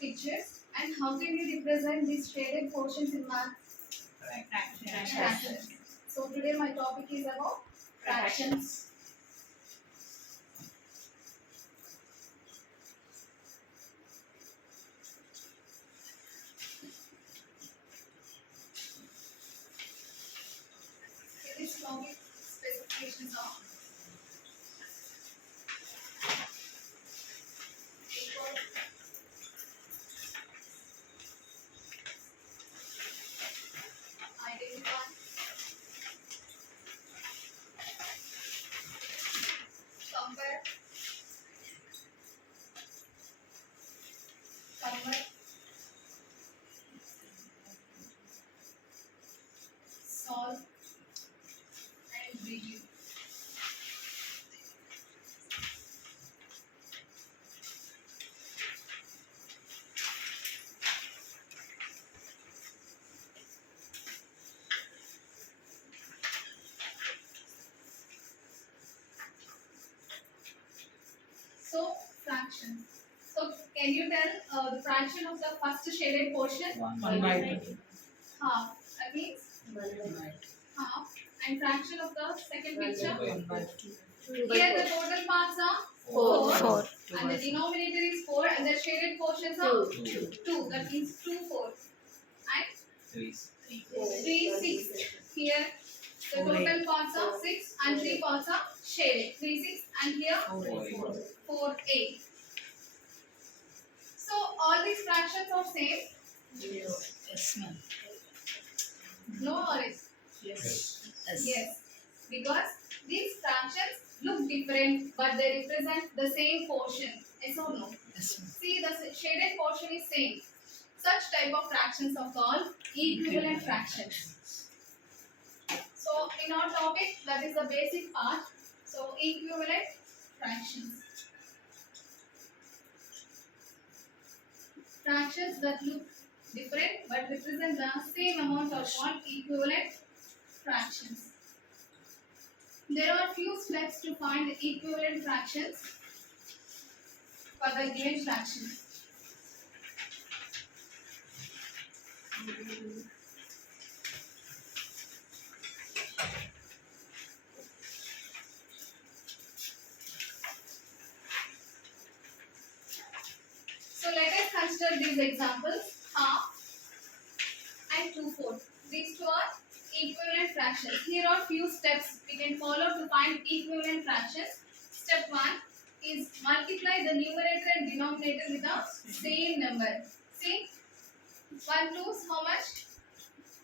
pictures. And how can you represent these shaded portions in math? Fractions. So today my topic is about fractions. This topic specifications are equal, identify, compare, convert, solve, and review. So fraction. So can you tell the fraction of the first shaded portion? 1/2. Half. That means half. And fraction of the second picture? 1/2. Here the total parts are 4. And the denominator is 4 and the shaded portions are 2. That means 2, 4. And 3, 6. Here the total parts are 6 and 3 parts are shaded. 3, 6 and here 4, 8. So all these fractions are same? Yes, ma'am. No or is? Yes. Yes. Because these fractions look different but they represent the same portion. Yes or no? Yes, ma'am. See, the shaded portion is same. Such type of fractions are called equivalent fractions. So in our topic, that is the basic part. So equivalent fractions. Fractions that look different but represent the same amount are called equivalent fractions. There are few steps to find the equivalent fractions for the given fraction. So let us consider these examples, half and 2/4. These two are equivalent fractions. Here are few steps we can follow to find equivalent fractions. Step 1 is multiply the numerator and denominator with the same number. See, 1 2's how much?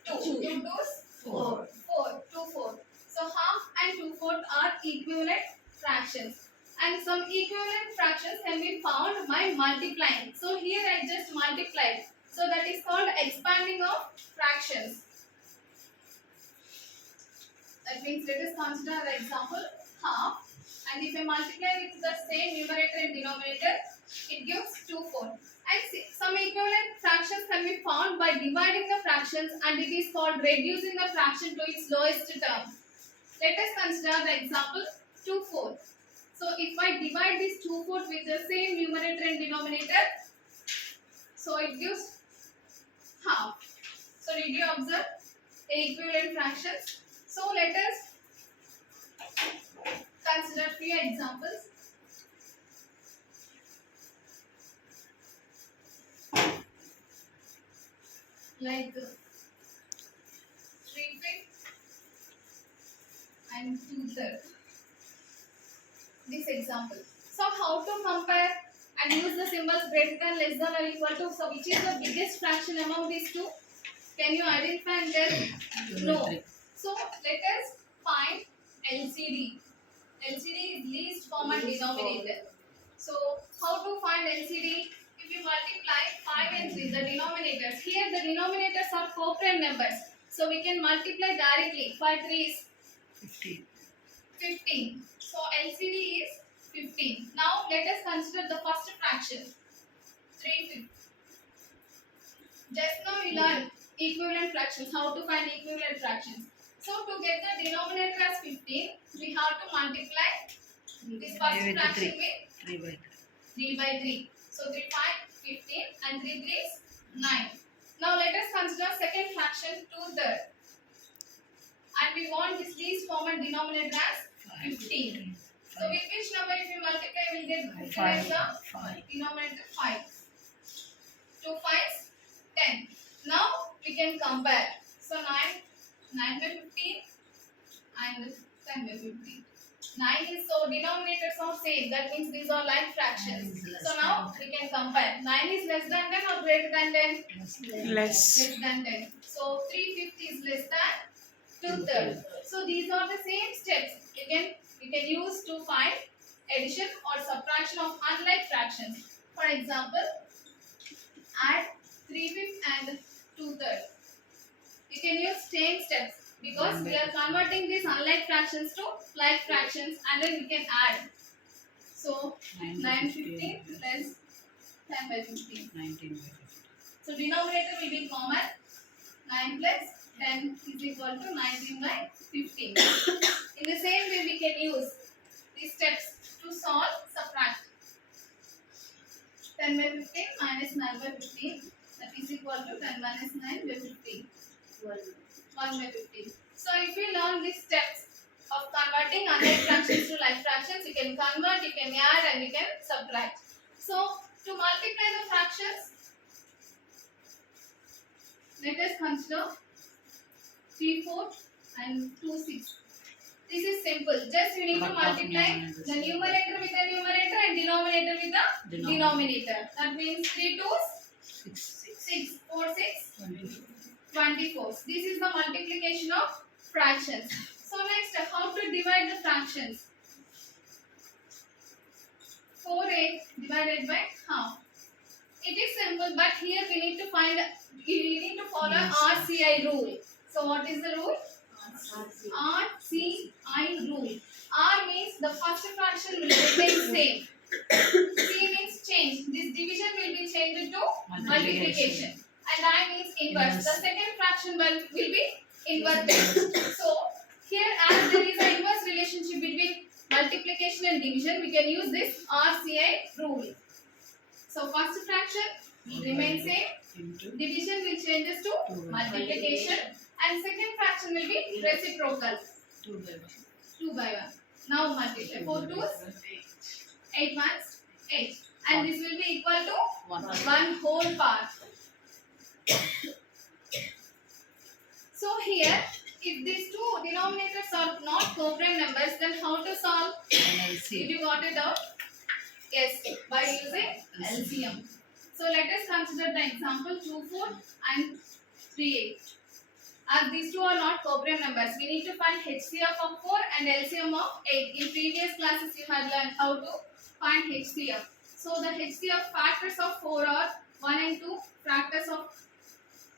2. 2 2's 4. 4. 2 4. So half and 2/4 are equivalent fractions. And some equivalent fractions can be found by multiplying. So here I just multiplied. So that is called expanding of fractions. That means let us consider the example half. And if I multiply with the same numerator and denominator, it gives 2 4. And some equivalent fractions can be found by dividing the fractions and it is called reducing the fraction to its lowest term. Let us consider the example 2 4. So if I divide this 2/4 with the same numerator and denominator, so it gives half. So did you observe equivalent fractions? So let us consider few examples. Like 3/5 and 2/3. This example. So how to compare and use the symbols greater than, less than or equal to? So which is the biggest fraction among these two? Can you identify and tell? No. So let us find LCD. LCD is least common denominator. So how to find LCD? If you multiply 5 and 3, the denominators. Here the denominators are co-prime numbers. So we can multiply directly. 5 3 is 15. So LCD is 15. Now let us consider the first fraction. 3/5. Just now we learned equivalent fractions. How to find equivalent fractions. So to get the denominator as 15, we have to multiply this first fraction with 3/3. 3 by 3. So 3 5 15 and 3 3s 9. Now let us consider second fraction 2/3, and we want this least common denominator as 15. So with which number if you multiply we will get 15 as the Five. denominator 5. 2 5s 10. Now we can compare. So 9 by 15 and 10 by 15. 9 is so denominators are same. That means these are like fractions. So now we can compare. 9 is less than 10 or greater than 10? Less. Less than 10. So 3/5 is less than 2/3. So these are the same steps. We can use to find addition or subtraction of unlike fractions. For example, add 3/5 and 2/3. You can use same steps because we are converting these unlike fractions to like fractions, and then we can add. So 9/15 plus 10 by 15. 19 by 15. So denominator will be common. 9 plus 10 is equal to 19 by 15. In the same way, we can use these steps to solve subtract. 10 by 15 minus 9 by 15, that is equal to 10 minus 9 by 15. 1 by 15. So if we learn these steps of converting unlike fractions to like fractions, you can convert, you can add, and you can subtract. So to multiply the fractions, let us consider 3 4 and 2 6. This is simple. Just you need to multiply the numerator with the numerator and denominator with the denominator. That means 3 2s 6, 4 6 24. This is the multiplication of fractions. So next, how to divide the fractions? 4/8 divided by half. It is simple, but here we need to follow RCI rule. So what is the rule? RCI rule. R means the first fraction will remain same. C means change. This division will be changed to multiplication. And I means inverse. The second fraction will be inverted. So here, as there is an inverse relationship between multiplication and division, we can use this RCI rule. So first fraction remains same. Division will changes to multiplication, and second fraction will be reciprocal. 2 by 1. Now multiply. 4 2s 8 1s 8, and this will be equal to 1 whole part. So here, if these two denominators are not co-prime numbers, then how to solve? Did you got it out? Yes, by using LCM. So let us consider the example 2 4 and 3 8. As these two are not co-prime numbers, we need to find HCF of 4 and LCM of 8. In previous classes, you had learned how to find HCF. So the HCF factors of 4 are 1 and 2. Factors of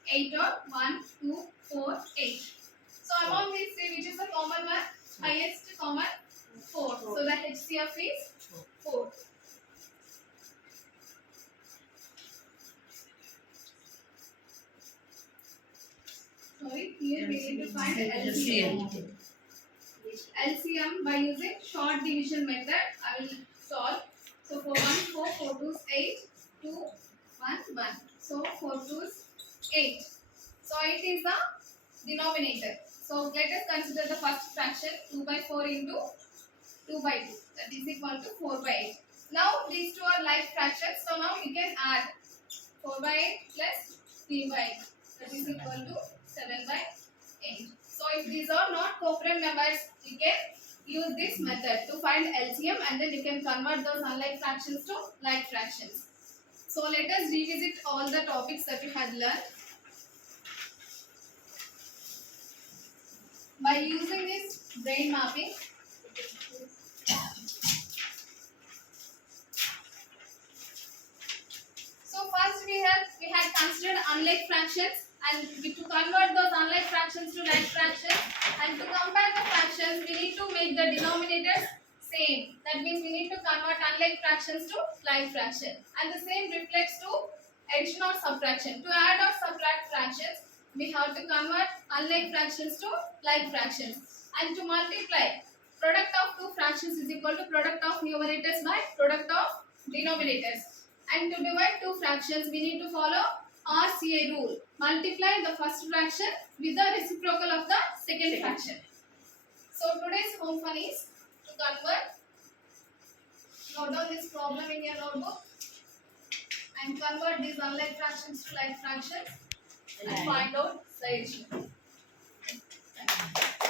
8 are 1, 2, 4, 8. So among these three, which is the common one? Highest common 4. So the HCF is 4. Sorry, here we need to find LCM. LCM by using short division method, I will solve. So 4 1 4, 4 2s 8, 2 1 1. So 4 2s 8. So 8 is the denominator. So let us consider the first fraction 2 by 4 into 2 by 2. That is equal to 4 by 8. Now these two are like fractions. So now we can add 4 by 8 plus 3 by 8. That is equal to 7 by 8. So if these are not co-prime numbers, we can use this method to find LCM, and then you can convert those unlike fractions to like fractions. So let us revisit all the topics that you had learned. By using this brain mapping, so first we had considered unlike fractions, and to convert those unlike fractions to like fractions, and to compare the fractions, we need to make the denominators same. That means we need to convert unlike fractions to like fraction, and the same reflects to addition or subtraction. To add or subtract fractions, we have to convert unlike fractions to like fractions, and to multiply, product of two fractions is equal to product of numerators by product of denominators. And to divide two fractions, we need to follow RCA rule. Multiply the first fraction with the reciprocal of the second fraction. So today's home fun is to convert. Note down this problem in your notebook and convert these unlike fractions to like fractions and find out the ratio.